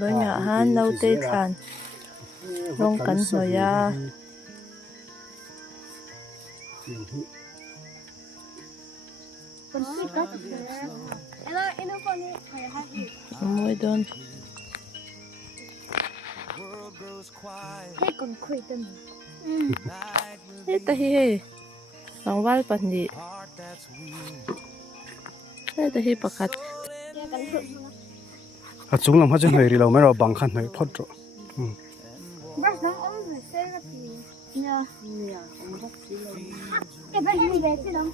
Bởi nhà hắn nấu tê thàn Rong cắn rồi ya Mùi đơn Hey con khuy tên Hết ta hi Rong wal pat ni Hết ta hi pakat Chung lam ha chen hoi ri lo mai ro bang khan hoi phot ro Bác đang ôm rồi xe là thì nhờ cái bác đi về chứ đâu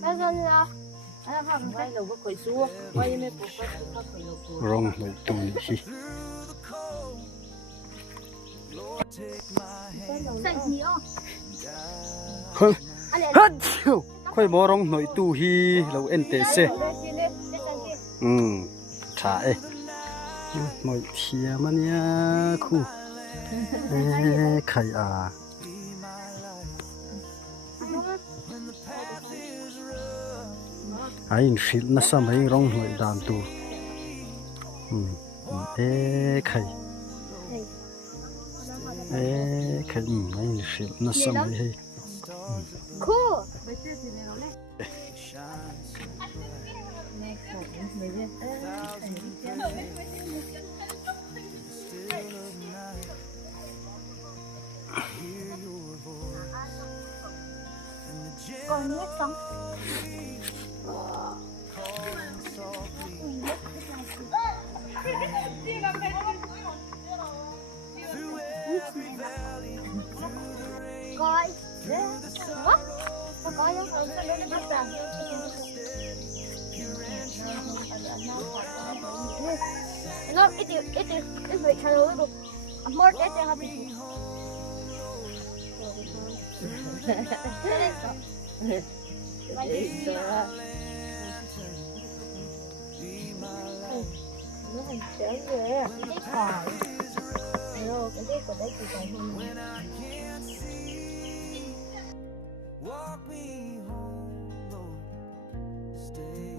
Bác dân là phòng quay đầu có khởi xua quay mê bố quay khởi đầu rong hoi tu ni hi Sạch gì không? Khoi hat khoi bo rong hoi tu hi lo en te se cha e moi thia mania khu khai a ai shil na sam hai rong hoi dan tu khai khai ai shil na sam hai Cool. Còn nước xong. Coi. What? Coi nó không có nó bắt ra. No, it's like kind of little. I'm more dead than happy. Nó thành chén rồi cái khỏi rồi cái của đấy thì còn hơn Walk me home, Lord, stay